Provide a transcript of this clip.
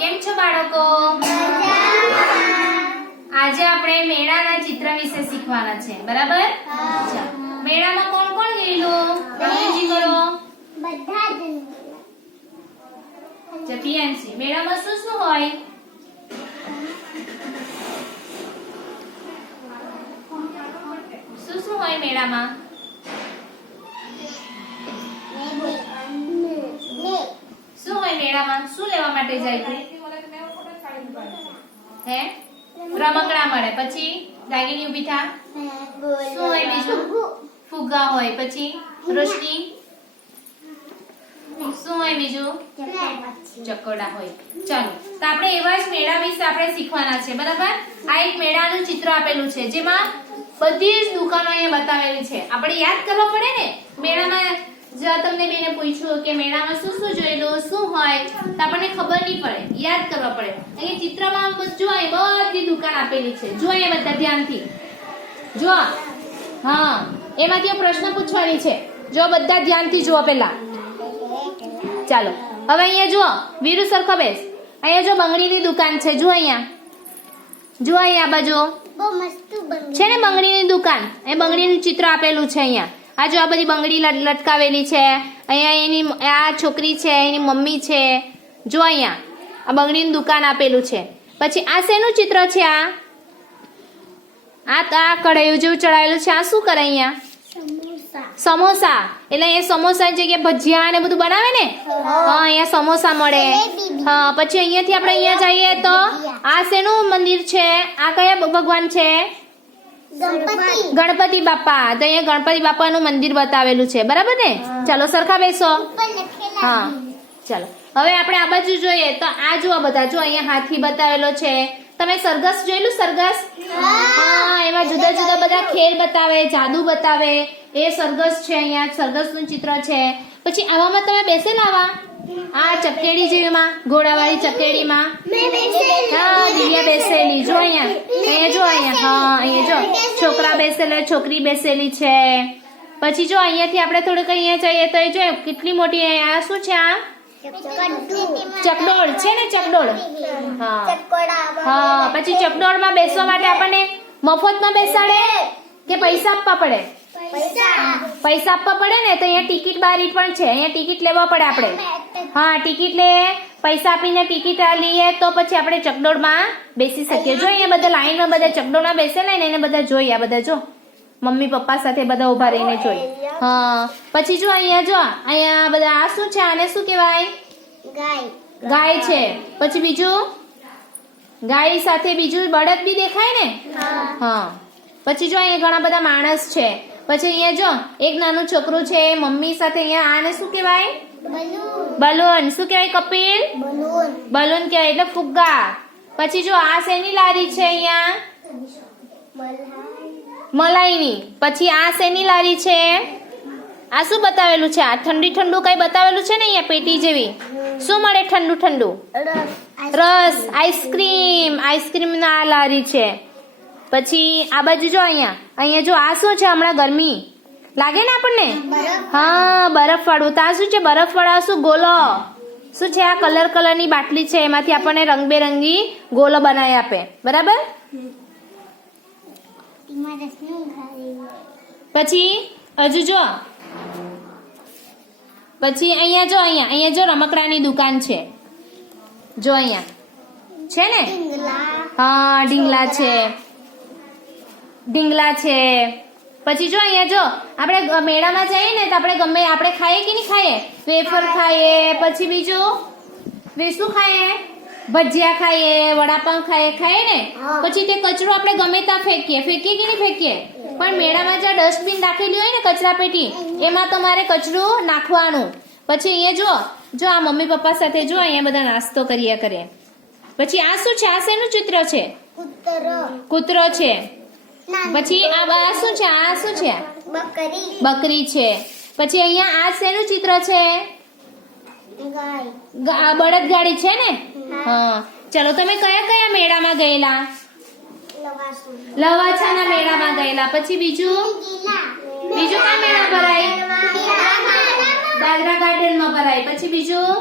કેમ છો બાળકો? આજે આપણે મેળાના ચિત્ર વિશે શીખવાના છે, બરાબર? મેળામાં કોણ કોણ ગયેલું? અરજી કરો. બધા જ પીએનસી મેળામાં શું શું હોય? શું શું હોય મેળામાં? શું હોય મેળામાં? શું લેવા માટે જાય તું? હે? રમકડા મળે, પછી દાગીની ઊભી થા. શું હોય બીજું? ફુગ્ગા હોય, પછી રોશની. શું હોય બીજું? ચકોડા હોય. ચાલો, તો આપણે એવા જ મેળા વિશે આપણે શીખવાના છે, બરાબર? આ એક મેળાનું ચિત્ર આપેલું છે જેમાં બધી જ દુકાનો અહીંયા બતાવેલી છે. આપણે યાદ કરવા પડે ને મેળામાં. જો તમને બેને પૂછ્યું કે મેળામાં શું શું જોયેલું, શું હોય, તો આપણને ખબર નહીં પડે, યાદ કરવા પડે. અહીં ચિત્રમાં જો બધી દુકાન આપેલી છે. જો અહીંયા બધા ધ્યાનથી જો. હા, એમાંથી પ્રશ્ન પૂછવાની છે. જો બધા ધ્યાનથી જુઓ પહેલા. ચાલો, હવે અહીંયા જુઓ, વીરુ સરખો બેસ. અહીંયા જો બંગડીની દુકાન છે. જો અહીંયા, જો અહીંયા આ બાજુ બહુ મસ્ત બંગડી છે ને બંગડીની દુકાન. એ બંગડીનું ચિત્ર આપેલું છે અહીંયા. આ જો આ બધી બંગડી લટકાવેલી છે. અહીંયા એની આ છોકરી છે, એની મમ્મી છે. જો અહીંયા આ બંગડીની દુકાન આપેલું છે. પછી આ શેનું ચિત્ર છે? આ કઢાઈ જેવું ચડાવેલું છે. આ શું કરે અહીંયા? સમોસા. એટલે એ સમોસા જગ્યાએ ભજીયા ને બધું બનાવે ને. હા, અહીંયા સમોસા મળે. હા, પછી અહીંયાથી આપણે અહીંયા જઈએ તો આ શેનું મંદિર છે? આ કયા ભગવાન છે? ગણપતિ બાપા. તો અહીંયા ગણપતિ બાપાનું મંદિર બતાવેલું છે, બરાબર ને? ચાલો સરખા બેસો. હા, ચાલો હવે આપણે આ બાજુ જોઈએ તો આ જુઓ બધા. જો અહીંયા હાથી બતાવેલો છે. તમે સરઘસ જોયેલું? સરઘસ. હા, એમાં જુદા જુદા બધા ખેલ બતાવે, જાદુ બતાવે. એ સરઘસ છે. અહીંયા સરઘસનું ચિત્ર છે. પછી આવામાં તમે બેસેલા આવા આ ચકેડી જેવીમાં, ઘોડાવાળી ચકેડીમાં. હા, દિવ્યા બેસેલી. જો અહીંયા જો અહીંયા. હા, અહીંયા જો છોકરા બેસેલા, છોકરી બેસેલી છે. પછી જો અહીંયાથી આપણે થોડુંક અહીંયા જઈએ તો એ જો કેટલી મોટી. આ શું છે? આ ચકડોળ છે ને, ચકડોળ. હા હા. પછી ચકડોળમાં બેસવા માટે આપણને મફતમાં બેસાડે કે પૈસા આપવા પડે? પૈસા આપવા પડે ને. તો અહીંયા ટિકિટ બારી પણ છે. અહીંયા ટિકિટ લેવા પડે આપણે. હા, ટિકિટ લે, પૈસા આપીને ટિકિટ લઈએ તો પછી આપણે ચકડોળમાં બેસી શકીએ. જો અહીંયા બધા લાઈનમાં બધા ચકડોળમાં બેસેલા ને એને બધા જોઈએ. આ બધા જો મમ્મી પપ્પા સાથે બધા ઉભા રહીને જોઈ. હા, પછી જો અહીંયા બધા આ શું છે? આને શું કહેવાય? ગાય છે. પછી બીજું ગાય સાથે બીજું બળદ બી દેખાય ને. હા, પછી જો અહીંયા ઘણા બધા માણસ છે. પછી અહીંયા જો એક નાનું છોકરું છે મમ્મી સાથે. અહીંયા આને શું કહેવાય? બલૂન. શું કહેવાય કપિલ? બલૂન કહેવાય, એટલે ફુગ્ગા. પછી જો આ શેની લારી છે? અહીંયા મલાઈની. પછી આ શેની લારી છે? આ શું બતાવેલું છે? આ ઠંડુ કઈ બતાવેલું છે ને અહીંયા પેટી જેવી. શું મળે ઠંડુ? રસ, આઈસ્ક્રીમ ના લારી છે. પછી આ બાજુ જો અહીંયા જો આ શું છે? હમણાં ગરમી લાગે ને આપણને. હા, બરફ વાળું. તો આ શું છે? બરફ વાળા શું? ગોલો. શું છે? આ કલરની બાટલી છે. એમાંથી આપણને રંગબેરંગી ગોલો બનાવી આપે, બરાબર? પછી હજુ જો પછી અહીંયા જો રમકડાની દુકાન છે. જો અહીંયા છે ને. હા, ઢીંગલા છે. પછી જો અહીંયા જો આપણે મેળામાં જઈએ ને તો આપણે ખાઈએ કે નહીં ખાઈએ? વેફર ખાઈએ. પછી બીજું શું ખાઈએ? ભજીયા ખાઈએ, વડાપાઉં ખાઈએ ને. પછી તે કચરો આપણે ગમે ત્યાં ફેંકીએ કે નહીં ફેંકીએ? પણ મેળામાં જ્યાં ડસ્ટબિન રાખેલી હોય ને, કચરા પેટી, એમાં તમારે કચરું નાખવાનું. પછી અહીંયા જો આ મમ્મી પપ્પા સાથે જો અહીંયા બધા નાસ્તો કર્યા કરે. પછી આ શું છે? આ શેનું ચિત્ર છે? કૂતરો છે. પછી આ શું છે? આ શું છે? બકરી છે. પછી અહીંયા આ શેનું ચિત્ર છે? બળદગાડી છે ને. હા, ચલો તમે કયા મેળામાં ગયેલા? લવાછાના મેળામાં ગયેલા. પછી બીજું કયા મેળા ભરાય? દાદરા ગાર્ડનમાં ભરાય. પછી બીજું